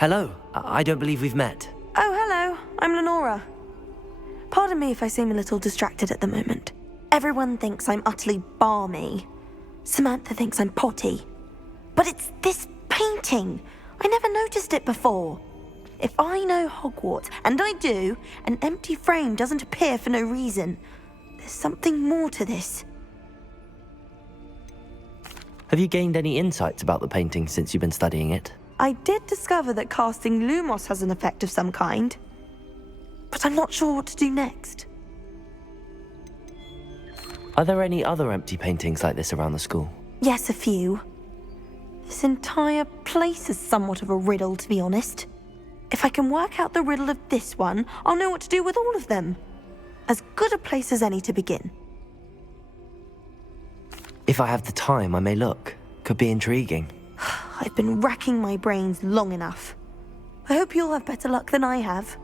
Hello. I don't believe we've met. Oh, hello. I'm Lenora. Pardon me if I seem a little distracted at the moment. Everyone thinks I'm utterly balmy. Samantha thinks I'm potty. But it's this painting. I never noticed it before. If I know Hogwarts, and I do, an empty frame doesn't appear for no reason. There's something more to this. Have you gained any insights about the painting since you've been studying it? I did discover that casting Lumos has an effect of some kind. But I'm not sure what to do next. Are there any other empty paintings like this around the school? Yes, a few. This entire place is somewhat of a riddle, to be honest. If I can work out the riddle of this one, I'll know what to do with all of them. As good a place as any to begin. If I have the time, I may look. Could be intriguing. I've been racking my brains long enough. I hope you'll have better luck than I have.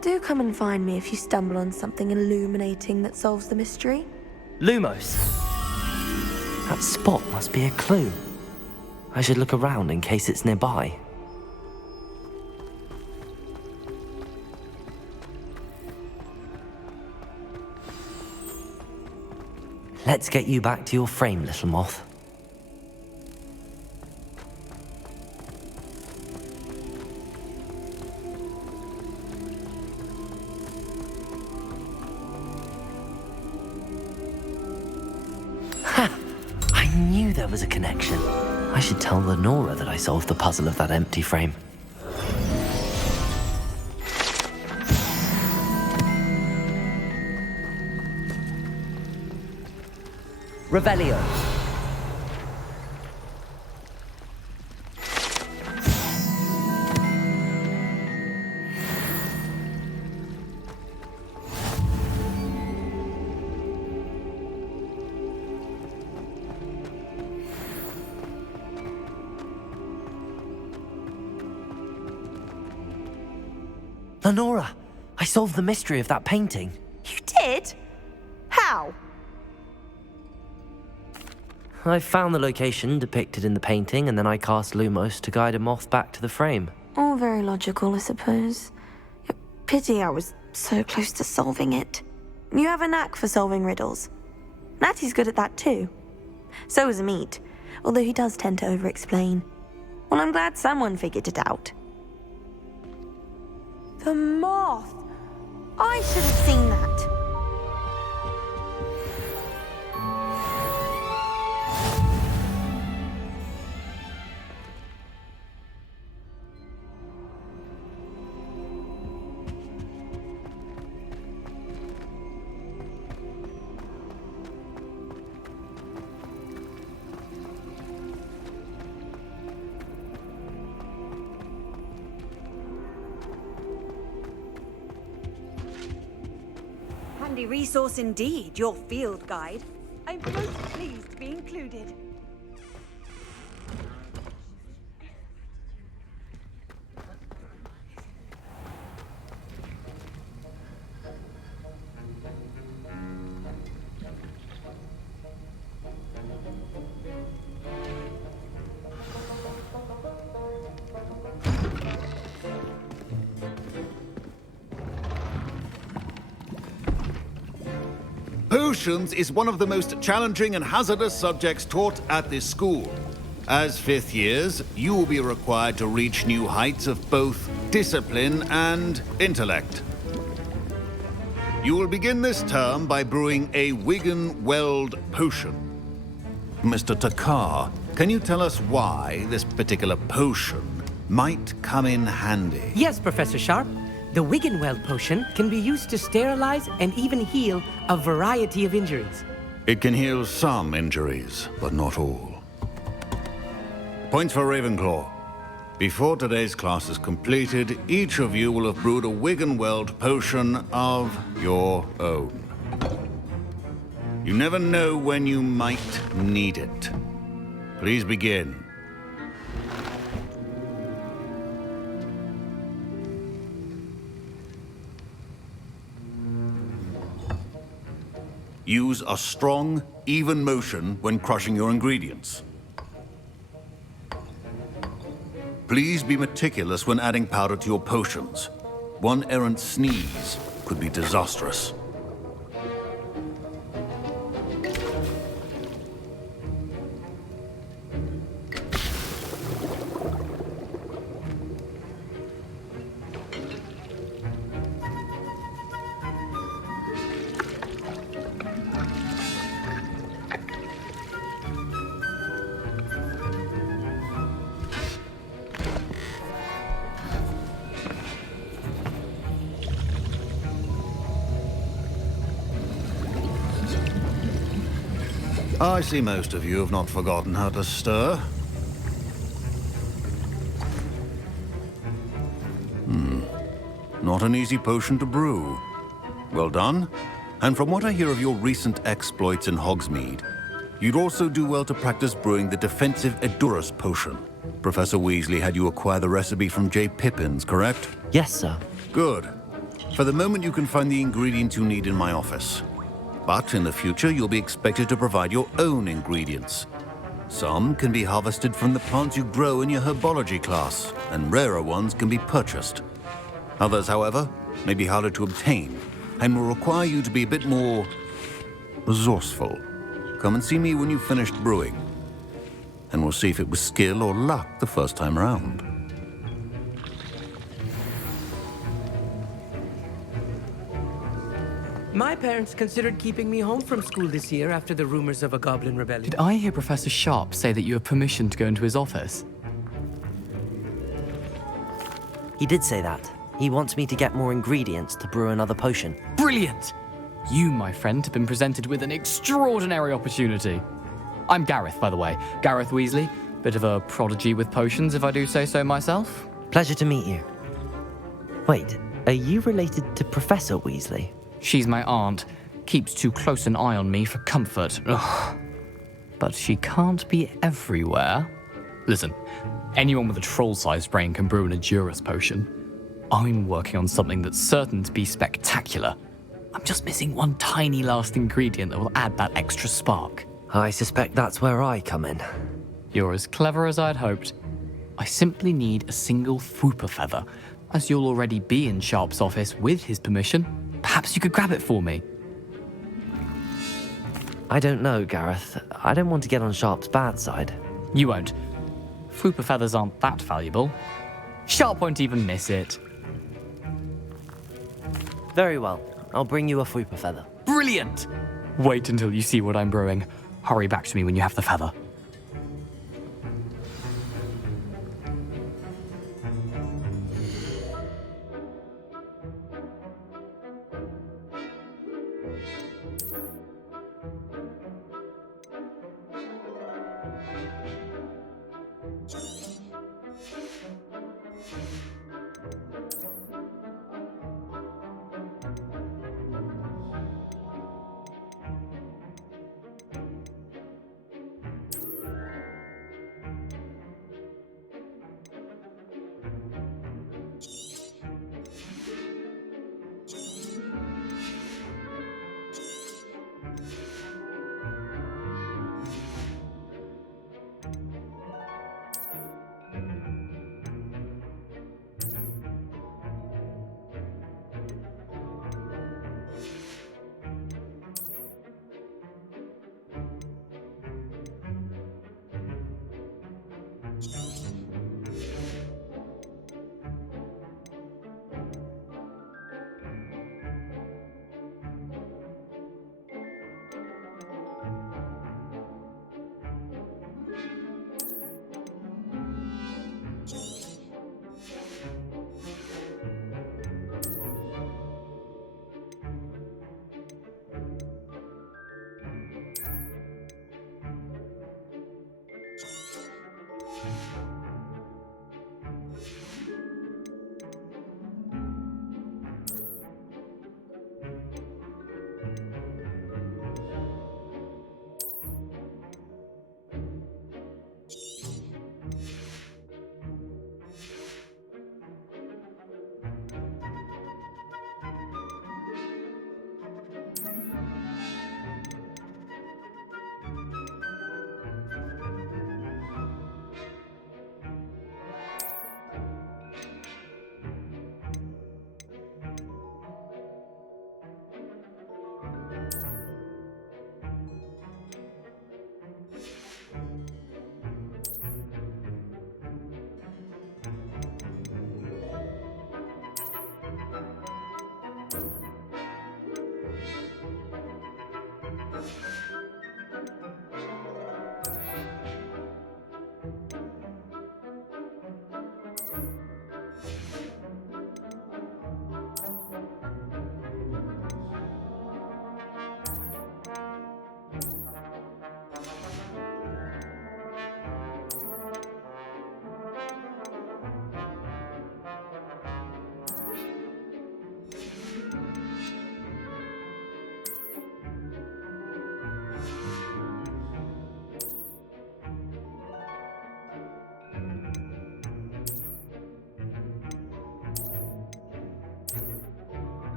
Do come and find me if you stumble on something illuminating that solves the mystery. Lumos! That spot must be a clue. I should look around in case it's nearby. Let's get you back to your frame, little moth. Ha! I knew there was a connection. I should tell Lenora that I solved the puzzle of that empty frame. Revelio. Lenora, I solved the mystery of that painting. You did? How? I found the location depicted in the painting, and then I cast Lumos to guide a moth back to the frame. All very logical, I suppose. Pity I was so close to solving it. You have a knack for solving riddles. Natty's good at that too. So is Meat, although he does tend to over-explain. Well, I'm glad someone figured it out. The moth! I should have seen that. Handy resource indeed, your field guide. I'm most pleased to be included. Potions is one of the most challenging and hazardous subjects taught at this school. As fifth years, you will be required to reach new heights of both discipline and intellect. You will begin this term by brewing a Wiggenweld potion. Mr. Takar, can you tell us why this particular potion might come in handy? Yes, Professor Sharp. The Wiggenweld potion can be used to sterilize and even heal a variety of injuries. It can heal some injuries, but not all. Points for Ravenclaw. Before today's class is completed, each of you will have brewed a Wiggenweld potion of your own. You never know when you might need it. Please begin. Use a strong, even motion when crushing your ingredients. Please be meticulous when adding powder to your potions. One errant sneeze could be disastrous. I see most of you have not forgotten how to stir. Not an easy potion to brew. Well done. And from what I hear of your recent exploits in Hogsmeade, you'd also do well to practice brewing the defensive Edurus potion. Professor Weasley had you acquire the recipe from J. Pippins, correct? Yes, sir. Good. For the moment, you can find the ingredients you need in my office. But in the future, you'll be expected to provide your own ingredients. Some can be harvested from the plants you grow in your herbology class, and rarer ones can be purchased. Others, however, may be harder to obtain, and will require you to be a bit more resourceful. Come and see me when you've finished brewing, and we'll see if it was skill or luck the first time around. My parents considered keeping me home from school this year after the rumors of a goblin rebellion. Did I hear Professor Sharp say that you have permission to go into his office? He did say that. He wants me to get more ingredients to brew another potion. Brilliant! You, my friend, have been presented with an extraordinary opportunity. I'm Gareth, by the way. Gareth Weasley. Bit of a prodigy with potions, if I do say so myself. Pleasure to meet you. Wait, are you related to Professor Weasley? She's my aunt. Keeps too close an eye on me for comfort. Ugh. But she can't be everywhere. Listen, anyone with a troll-sized brain can brew an Edurus potion. I'm working on something that's certain to be spectacular. I'm just missing one tiny last ingredient that will add that extra spark. I suspect that's where I come in. You're as clever as I'd hoped. I simply need a single Fwooper feather. As you'll already be in Sharp's office with his permission, perhaps you could grab it for me. I don't know, Gareth. I don't want to get on Sharp's bad side. You won't. Fwooper feathers aren't that valuable. Sharp won't even miss it. Very well. I'll bring you a Fwooper feather. Brilliant! Wait until you see what I'm brewing. Hurry back to me when you have the feather.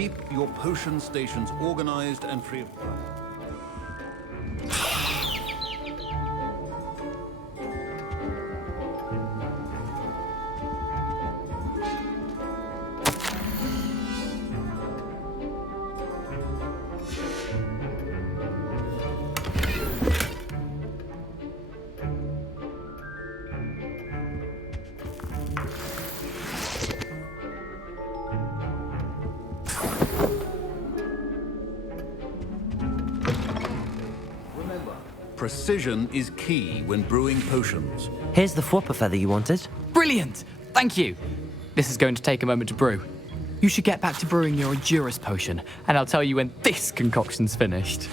Keep your potion stations organized and free of... Precision is key when brewing potions. Here's the Fwopper feather you wanted. Brilliant! Thank you! This is going to take a moment to brew. You should get back to brewing your Endurus potion, and I'll tell you when this concoction's finished.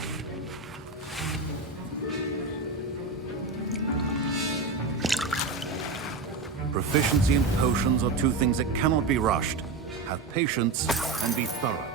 Proficiency in potions are two things that cannot be rushed. Have patience and be thorough.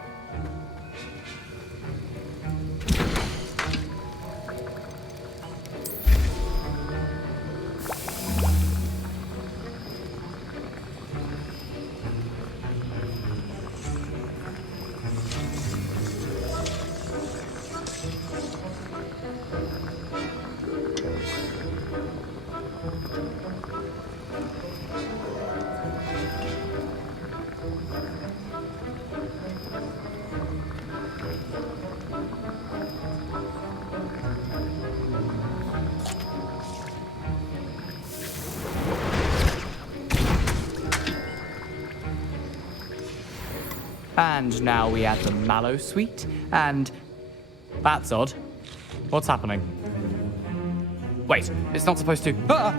And now we add the mallow sweet, and... That's odd. What's happening? Wait, it's not supposed to... Ah!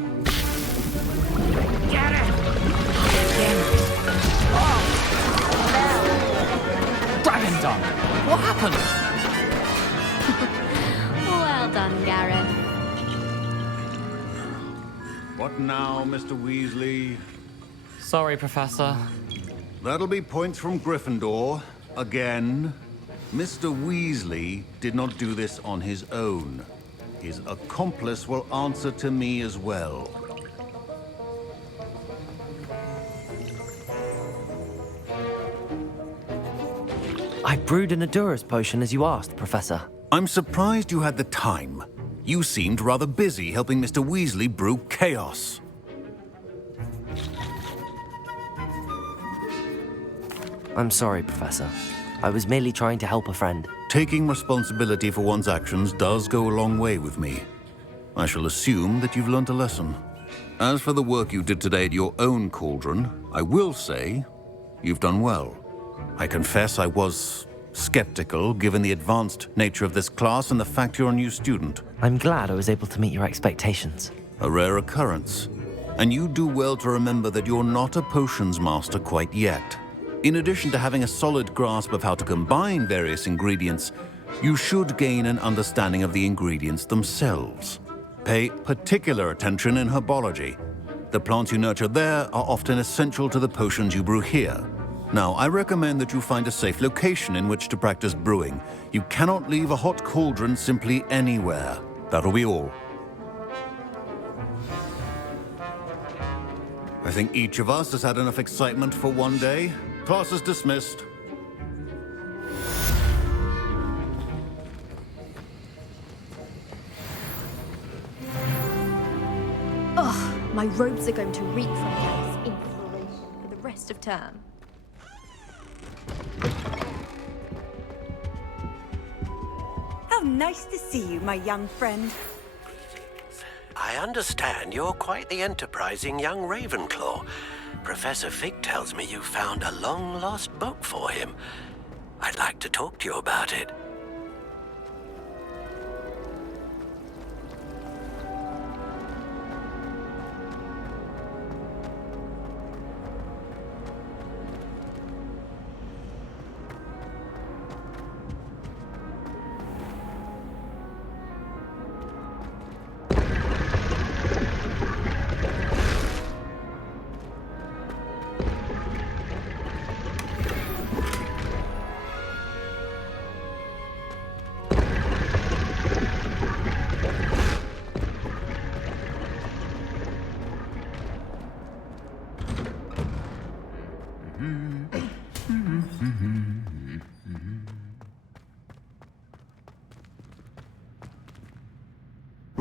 Get it! Dragon Dung! What happened? Well done, Gareth. What now, Mr. Weasley? Sorry, Professor. That'll be points from Gryffindor. Again. Mr. Weasley did not do this on his own. His accomplice will answer to me as well. I brewed an Endurus potion as you asked, Professor. I'm surprised you had the time. You seemed rather busy helping Mr. Weasley brew chaos. I'm sorry, Professor. I was merely trying to help a friend. Taking responsibility for one's actions does go a long way with me. I shall assume that you've learnt a lesson. As for the work you did today at your own cauldron, I will say you've done well. I confess I was skeptical, given the advanced nature of this class and the fact you're a new student. I'm glad I was able to meet your expectations. A rare occurrence. And you do well to remember that you're not a potions master quite yet. In addition to having a solid grasp of how to combine various ingredients, you should gain an understanding of the ingredients themselves. Pay particular attention in herbology. The plants you nurture there are often essential to the potions you brew here. Now, I recommend that you find a safe location in which to practice brewing. You cannot leave a hot cauldron simply anywhere. That'll be all. I think each of us has had enough excitement for one day. Class is dismissed. Ugh, my robes are going to reek from Gareth's inspiration for the rest of term. How nice to see you, my young friend. I understand you're quite the enterprising young Ravenclaw. Professor Fig tells me you found a long-lost book for him. I'd like to talk to you about it.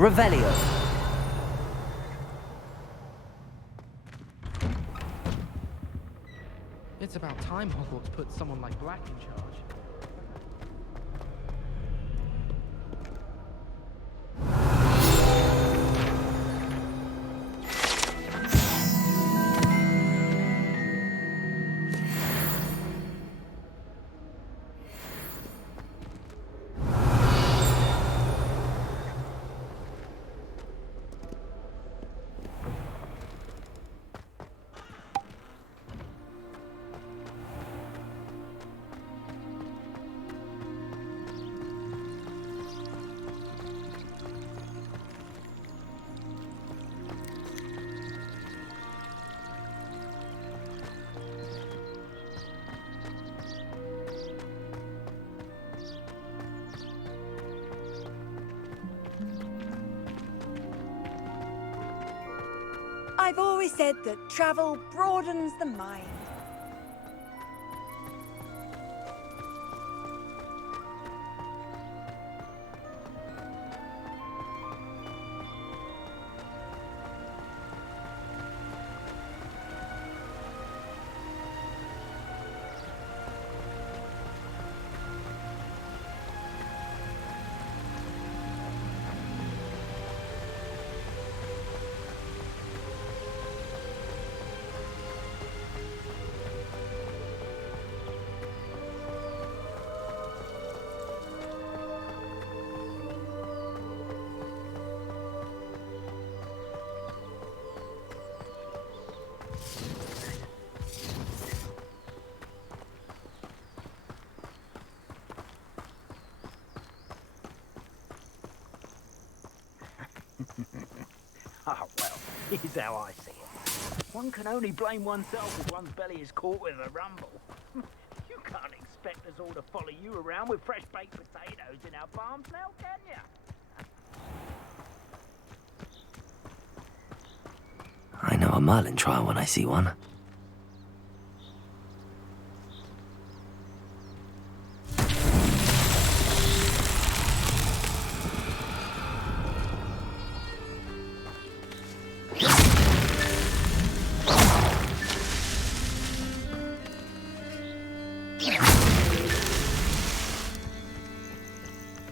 Revelio. It's about time Hogwarts put someone like Black in charge. I've always said that travel broadens the mind. Oh, well, here's how I see it. One can only blame oneself if one's belly is caught with a rumble. You can't expect us all to follow you around with fresh baked potatoes in our palms now, can you? I know a Merlin trial when I see one.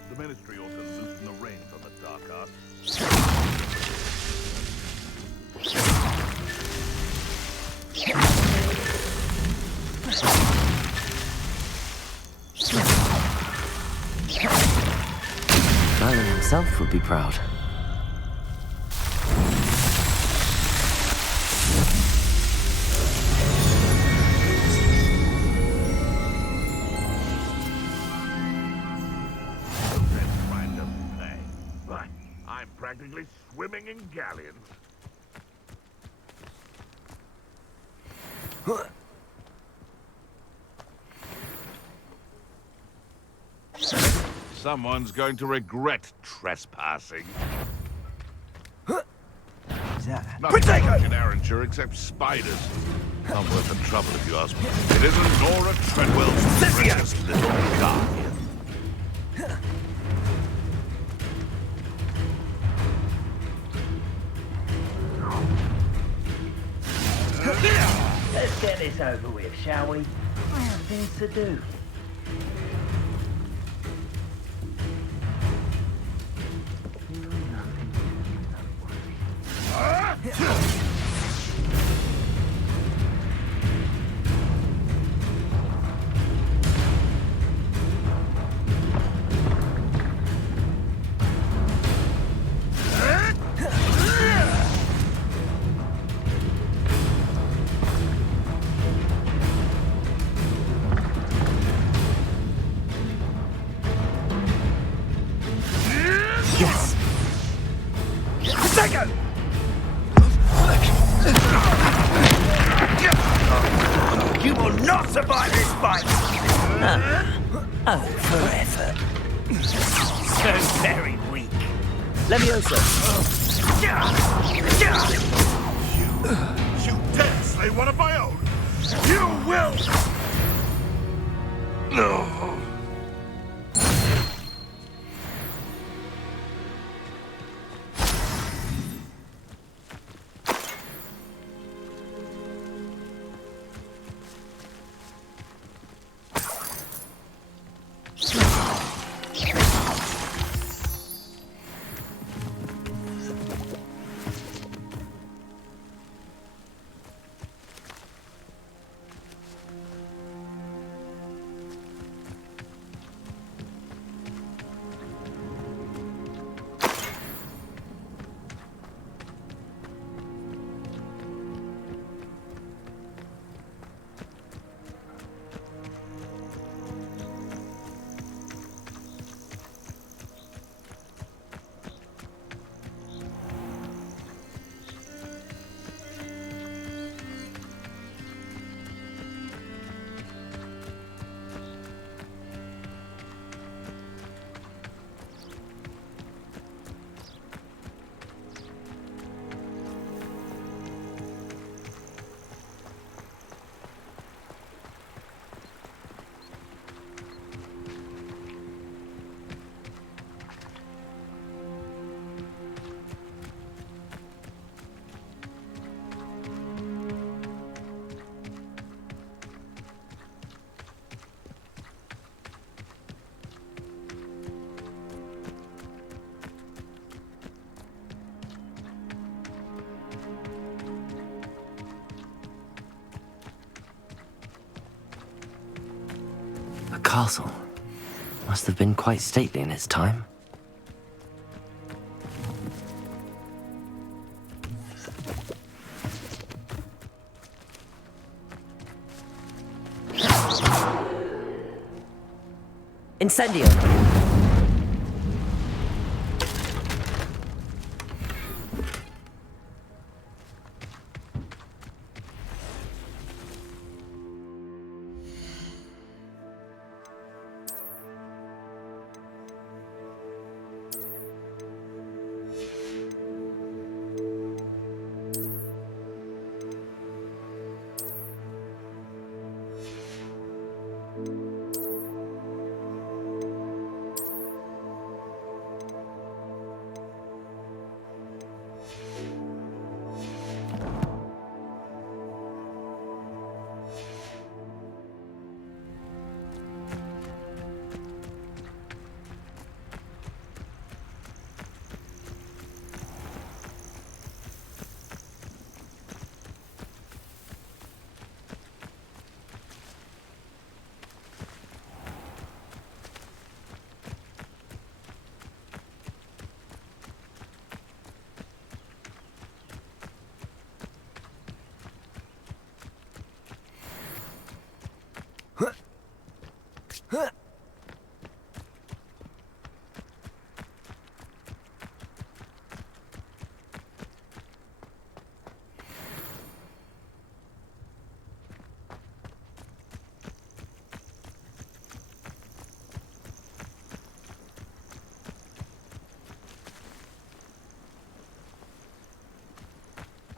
The Ministry ought to loosen the reins on the dark arts. Merlin himself would be proud. I'm practically swimming in galleons. Someone's going to regret trespassing. Nothing much in Arranture except spiders. Not worth the trouble if you ask me. It isn't Nora Treadwell's precious little guardian. Let's get this over with, shall we? I have things to do. Yes! Take it! You will not survive this fight! Oh, for effort. So very weak. Leviosa. You dare slay one of my own! You will! No. castle. Must have been quite stately in its time. Incendio!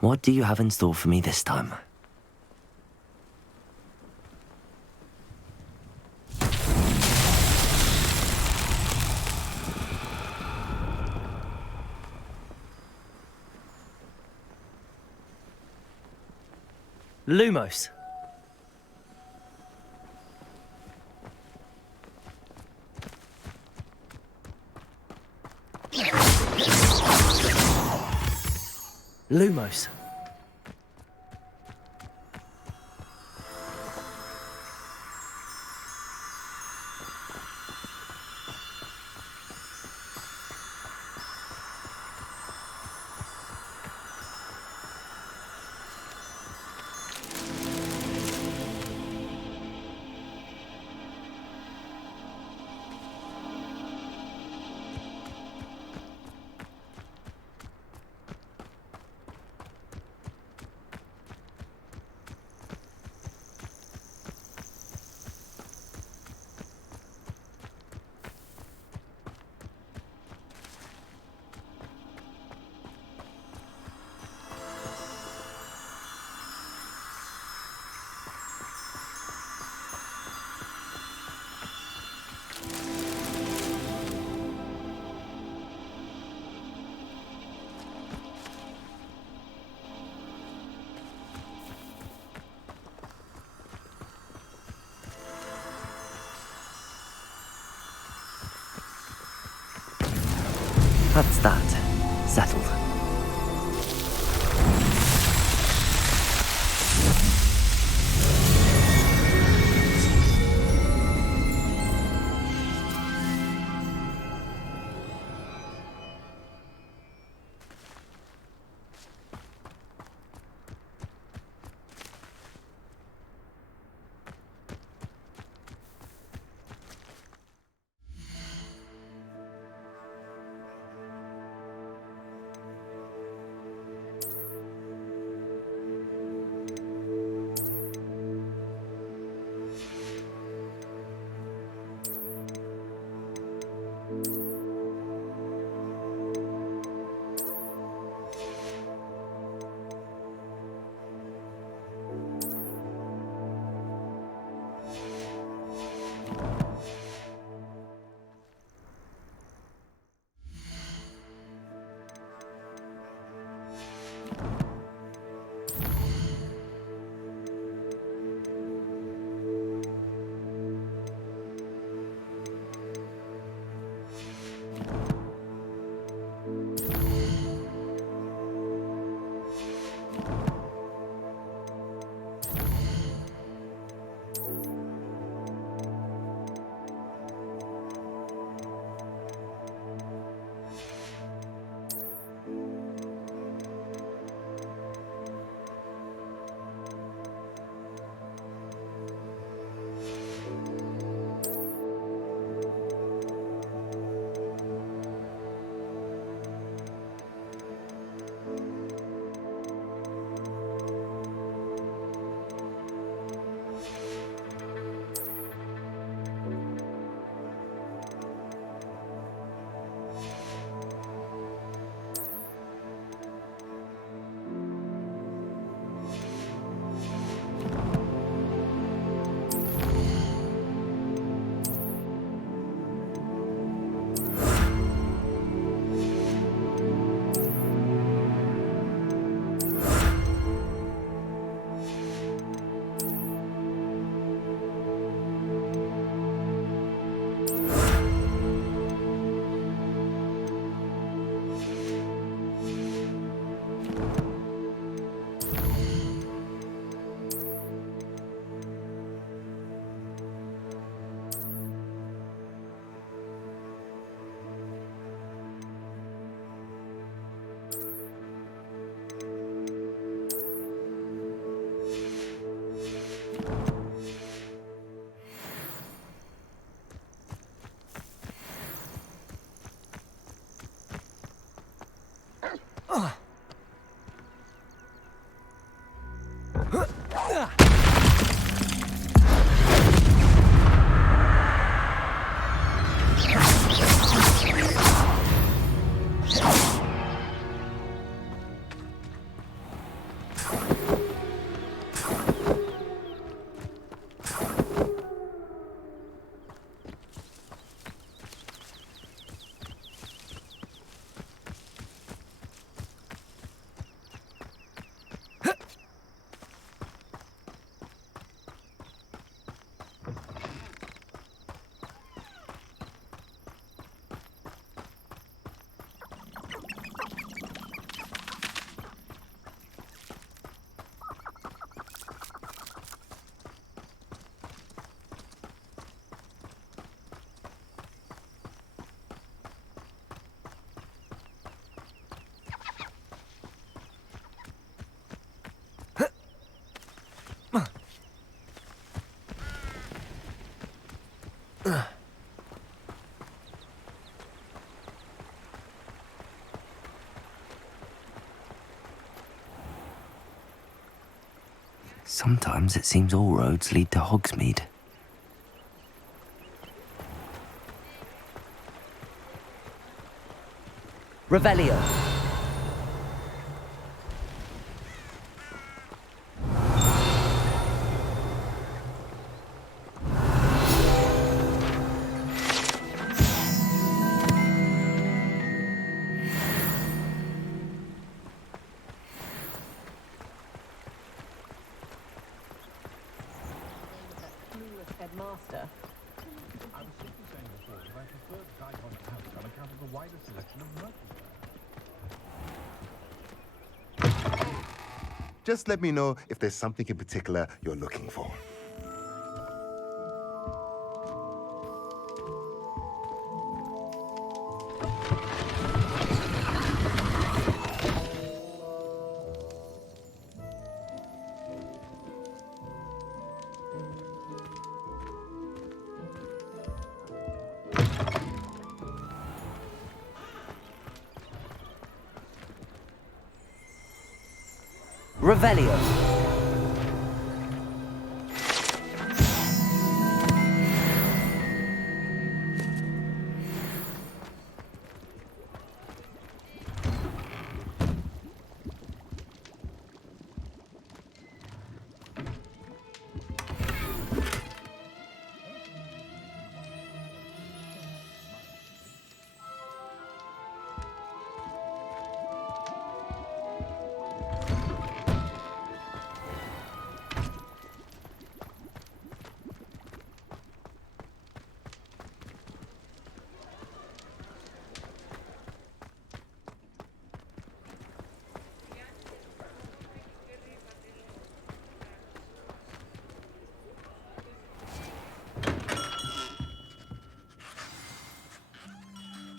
What do you have in store for me this time? Lumos. Lumos. That's that. Settled. Sometimes it seems all roads lead to Hogsmeade. Revelio. Headmaster. I was simply saying before that I prefer the iconic house on account of the wider selection of merchandise. Just let me know if there's something in particular you're looking for. Revelio.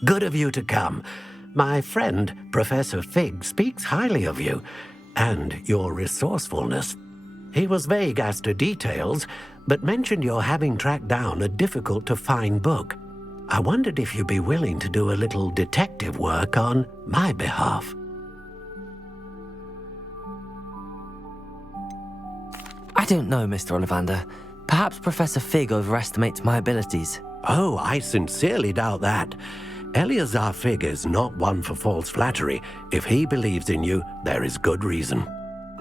Good of you to come. My friend, Professor Fig, speaks highly of you and your resourcefulness. He was vague as to details, but mentioned your having tracked down a difficult-to-find book. I wondered if you'd be willing to do a little detective work on my behalf. I don't know, Mr. Ollivander. Perhaps Professor Fig overestimates my abilities. Oh, I sincerely doubt that. Eleazar Fig is not one for false flattery. If he believes in you, there is good reason.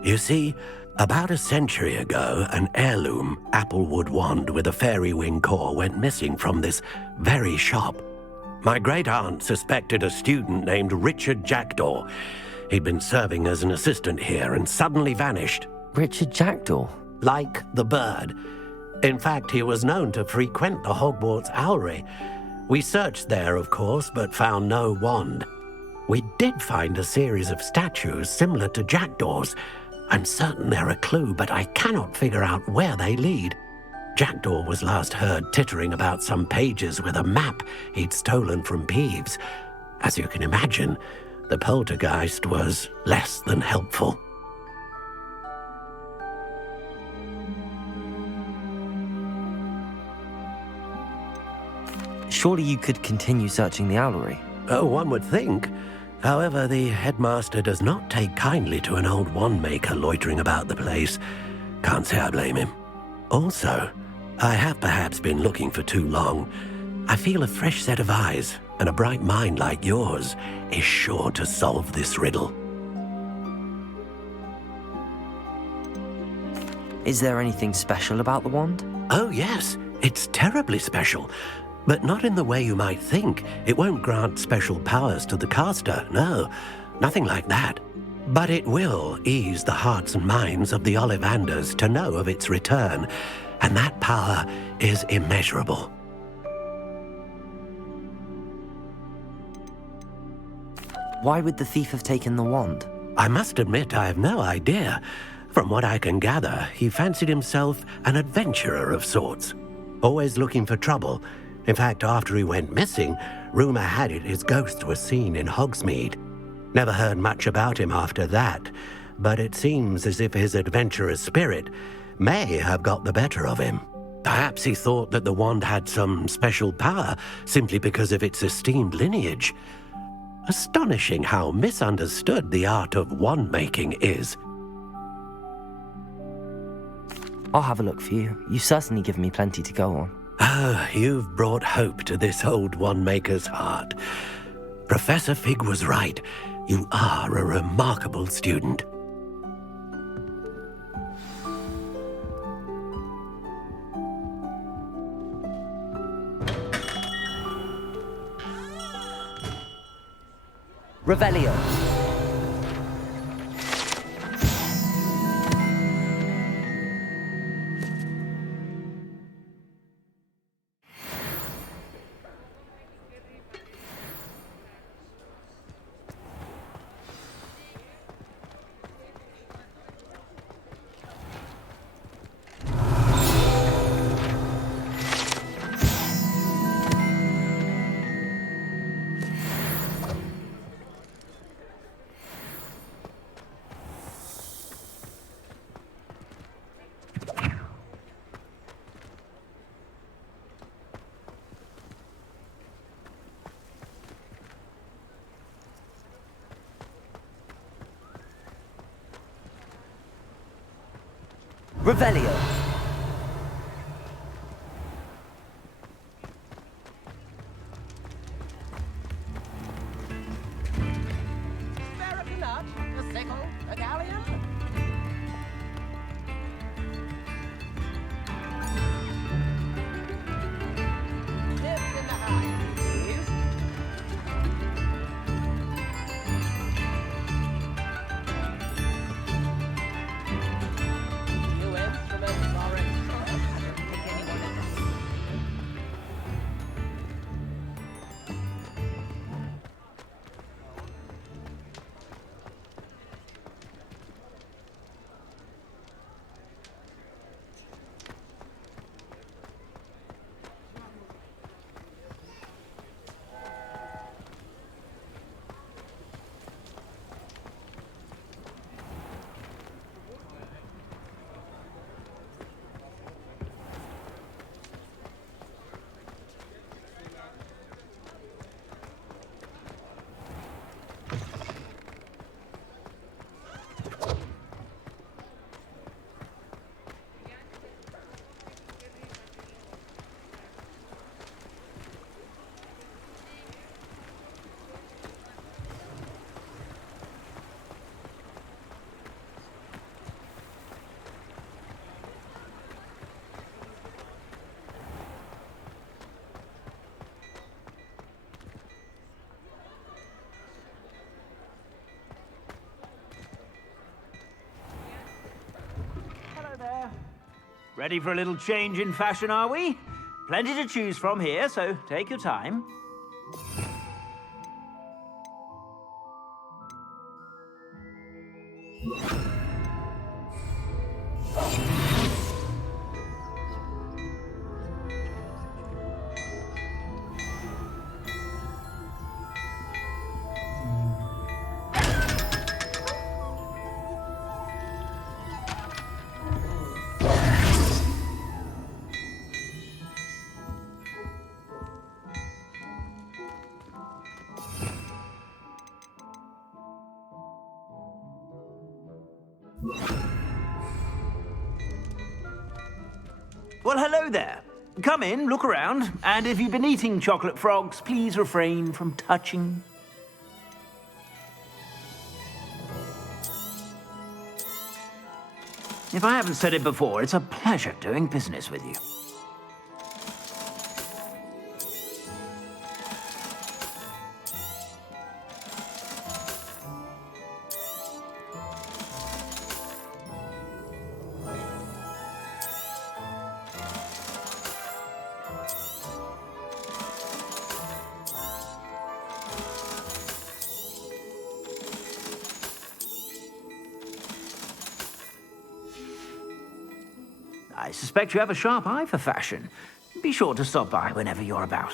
You see, about a century ago, an heirloom applewood wand with a fairy wing core went missing from this very shop. My great-aunt suspected a student named Richard Jackdaw. He'd been serving as an assistant here and suddenly vanished. Richard Jackdaw? Like the bird. In fact, he was known to frequent the Hogwarts Owlery. We searched there, of course, but found no wand. We did find a series of statues similar to Jackdaw's. I'm certain they're a clue, but I cannot figure out where they lead. Jackdaw was last heard tittering about some pages with a map he'd stolen from Peeves. As you can imagine, the poltergeist was less than helpful. Surely you could continue searching the Owlery. Oh, one would think. However, the headmaster does not take kindly to an old wand-maker loitering about the place. Can't say I blame him. Also, I have perhaps been looking for too long. I feel a fresh set of eyes and a bright mind like yours is sure to solve this riddle. Is there anything special about the wand? Oh, yes. It's terribly special. But not in the way you might think. It won't grant special powers to the caster, no. Nothing like that. But it will ease the hearts and minds of the Ollivanders to know of its return, and that power is immeasurable. Why would the thief have taken the wand? I must admit I have no idea. From what I can gather, he fancied himself an adventurer of sorts. Always looking for trouble. In fact, after he went missing, rumor had it his ghost was seen in Hogsmeade. Never heard much about him after that, but it seems as if his adventurous spirit may have got the better of him. Perhaps he thought that the wand had some special power simply because of its esteemed lineage. Astonishing how misunderstood the art of wand-making is. I'll have a look for you. You've certainly given me plenty to go on. Ah, you've brought hope to this old wand-maker's heart. Professor Fig was right. You are a remarkable student. Revelio. Revelio. American nut, a sickle, a galleon. Dipped in the hide, please. New instruments are extra. I don't think anyone ever. Hello there. Ready for a little change in fashion, are we? Plenty to choose from here, so take your time. Well, hello there. Come in, look around, and if you've been eating chocolate frogs, please refrain from touching. If I haven't said it before, it's a pleasure doing business with you. I suspect you have a sharp eye for fashion. Be sure to stop by whenever you're about.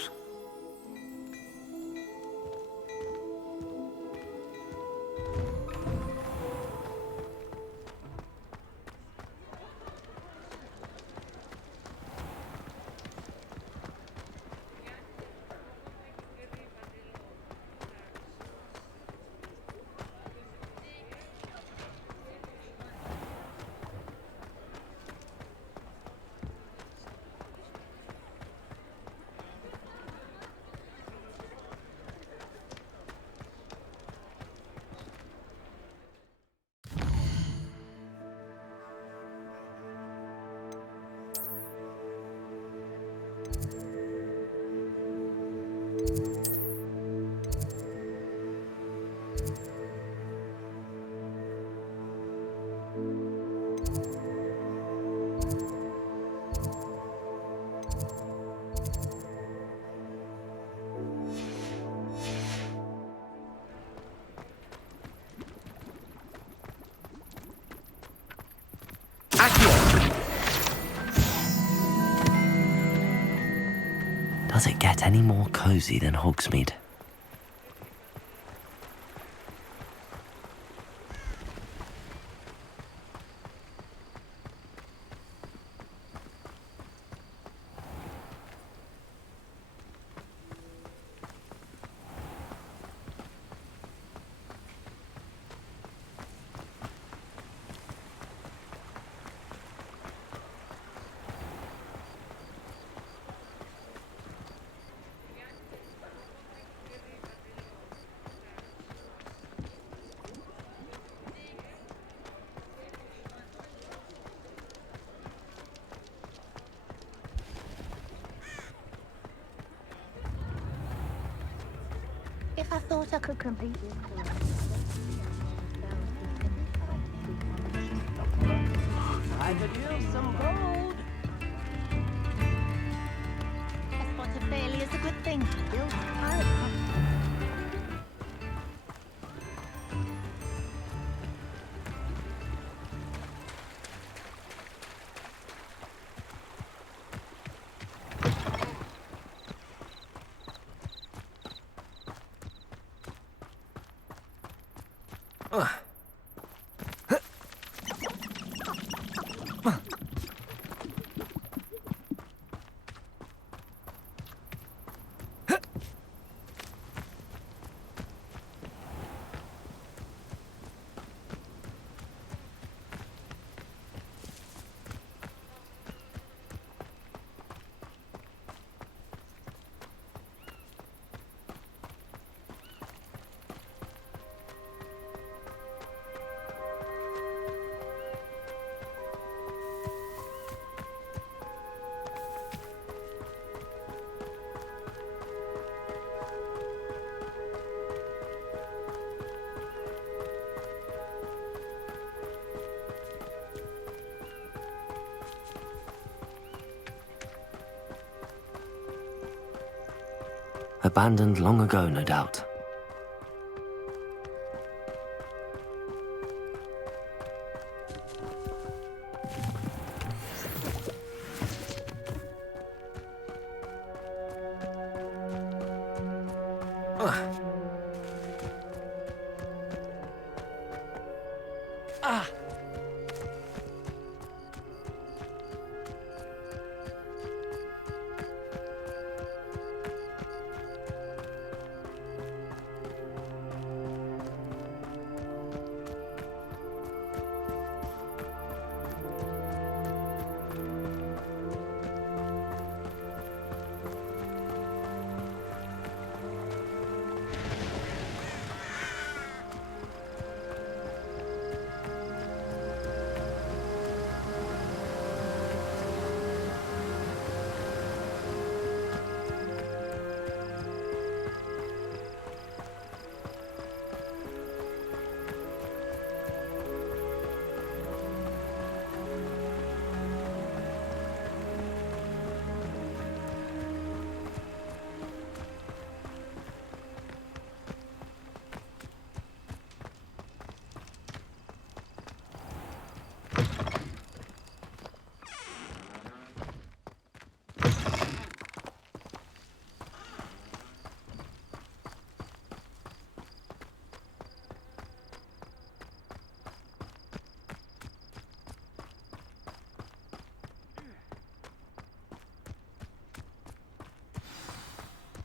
Does it get any more cozy than Hogsmeade? If I thought I could compete with I could use some gold. I thought a failure's a good thing. Build character. Abandoned long ago, no doubt.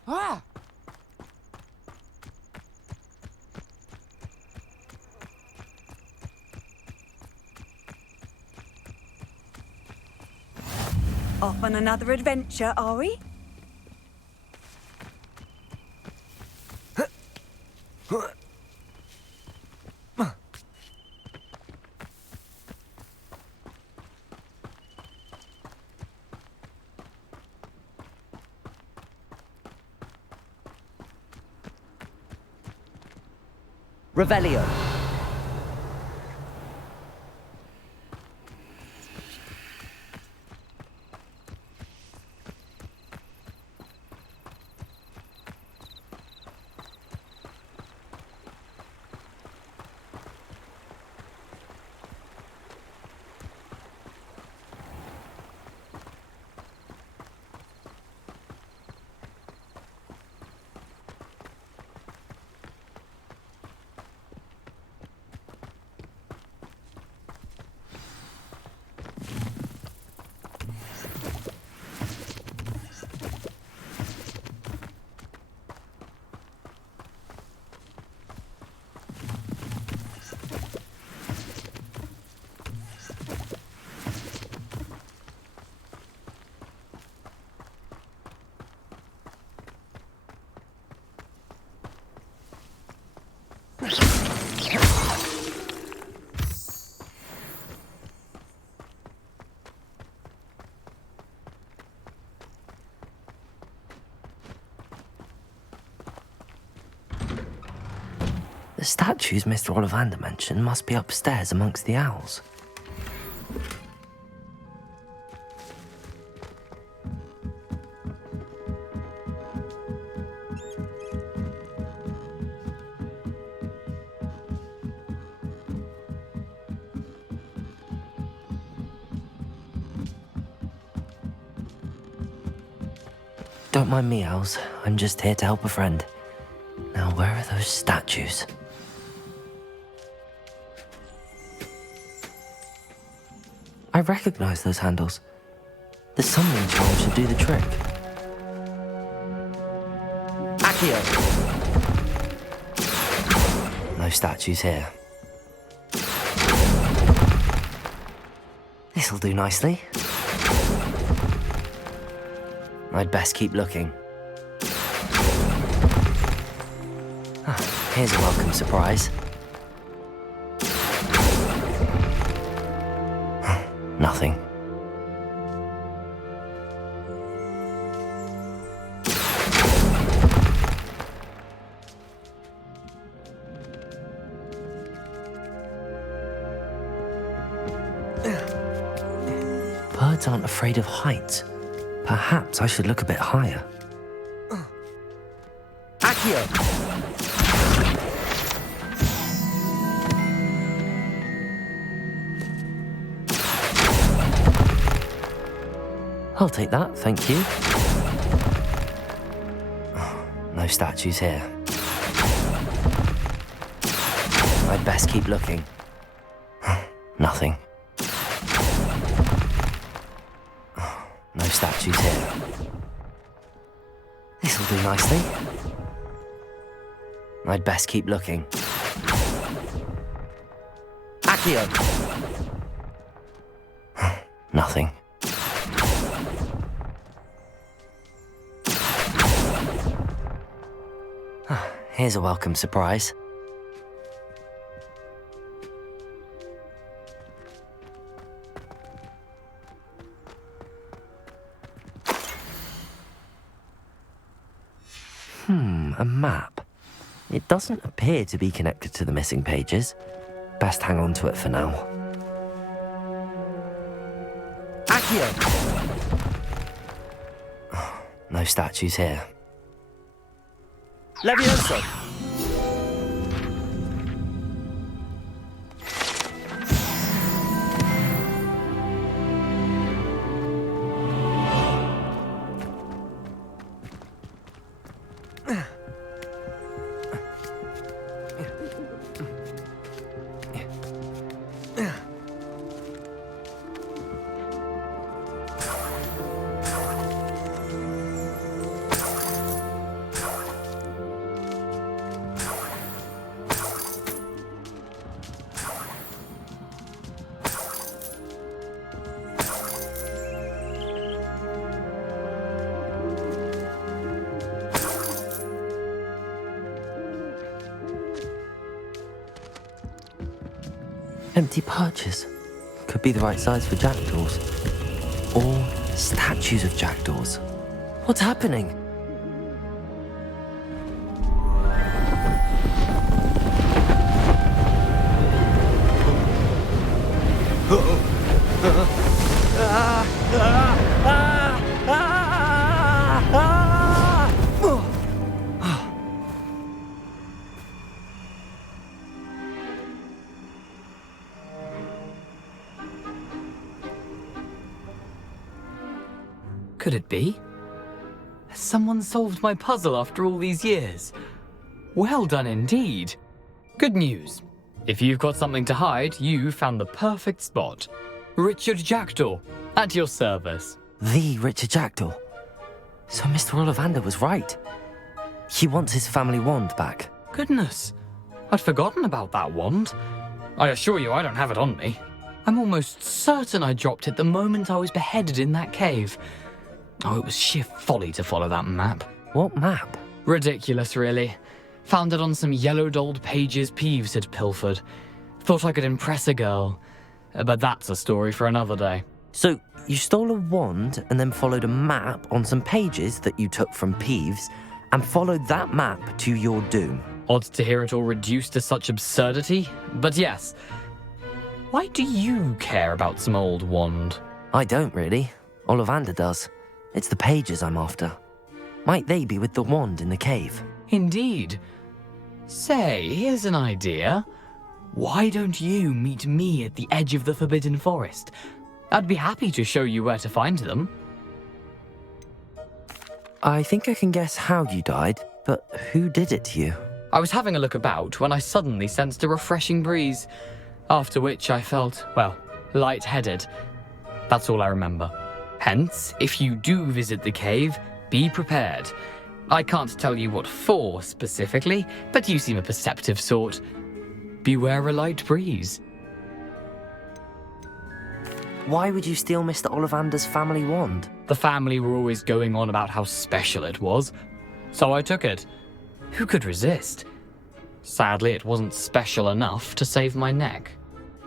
Ah! Off on another adventure, are we? Revelio. The statues Mr. Ollivander mentioned must be upstairs amongst the owls. Don't mind me, owls. I'm just here to help a friend. Now, where are those statues? I recognize those handles. The summoning charm should do the trick. Accio! No statues here. This'll do nicely. I'd best keep looking. Here's a welcome surprise. Nothing. Birds aren't afraid of heights. Perhaps I should look a bit higher. Accio! I'll take that, thank you. No statues here. I'd best keep looking. Nothing. No statues here. This'll do nicely. I'd best keep looking. Accio! Nothing. Here's a welcome surprise. A map. It doesn't appear to be connected to the missing pages. Best hang on to it for now. Accio! No statues here. Levioso! Empty perches. Could be the right size for jackdaws. Or statues of jackdaws. What's happening? Could it be? Has someone solved my puzzle after all these years? Well done indeed. Good news. If you've got something to hide, you found the perfect spot. Richard Jackdaw, at your service. The Richard Jackdaw. So Mr. Ollivander was right. He wants his family wand back. Goodness, I'd forgotten about that wand. I assure you I don't have it on me. I'm almost certain I dropped it the moment I was beheaded in that cave. Oh, it was sheer folly to follow that map. What map? Ridiculous, really. Found it on some yellowed old pages Peeves had pilfered. Thought I could impress a girl. But that's a story for another day. So, you stole a wand and then followed a map on some pages that you took from Peeves and followed that map to your doom. Odd to hear it all reduced to such absurdity, but yes. Why do you care about some old wand? I don't really. Ollivander does. It's the pages I'm after. Might they be with the wand in the cave? Indeed. Say, here's an idea. Why don't you meet me at the edge of the Forbidden Forest? I'd be happy to show you where to find them. I think I can guess how you died, but who did it to you? I was having a look about when I suddenly sensed a refreshing breeze, after which I felt, well, lightheaded. That's all I remember. Hence, if you do visit the cave, be prepared. I can't tell you what for specifically, but you seem a perceptive sort. Beware a light breeze. Why would you steal Mr. Ollivander's family wand? The family were always going on about how special it was, so I took it. Who could resist? Sadly, it wasn't special enough to save my neck.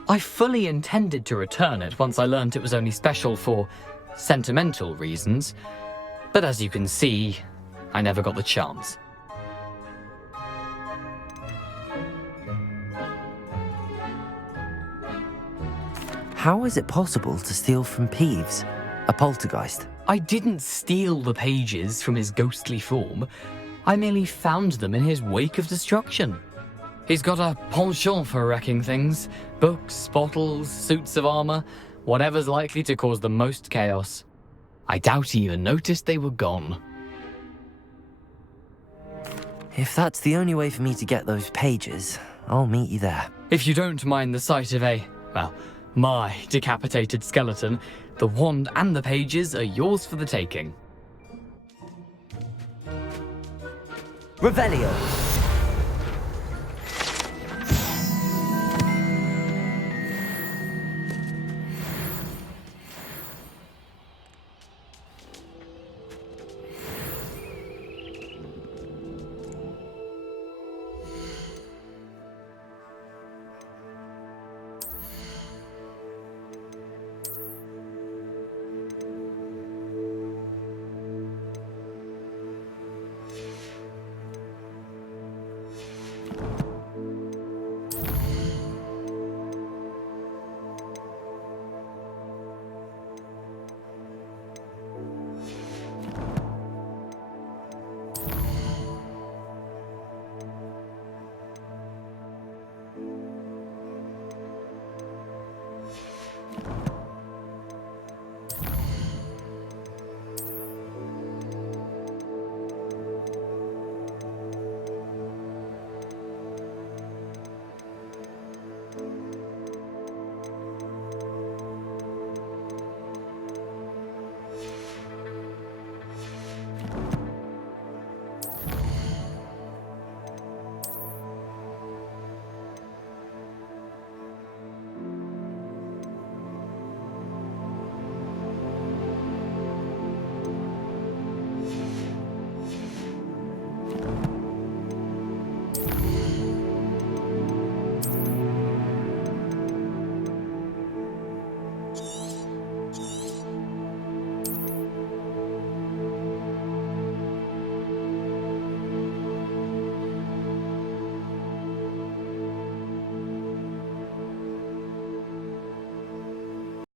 I fully intended to return it once I learned it was only special for sentimental reasons, but as you can see, I never got the chance. How is it possible to steal from Peeves, a poltergeist? I didn't steal the pages from his ghostly form. I merely found them in his wake of destruction. He's got a penchant for wrecking things. Books, bottles, suits of armor, whatever's likely to cause the most chaos. I doubt he even noticed they were gone. If that's the only way for me to get those pages, I'll meet you there. If you don't mind the sight of my decapitated skeleton, the wand and the pages are yours for the taking. Revelio.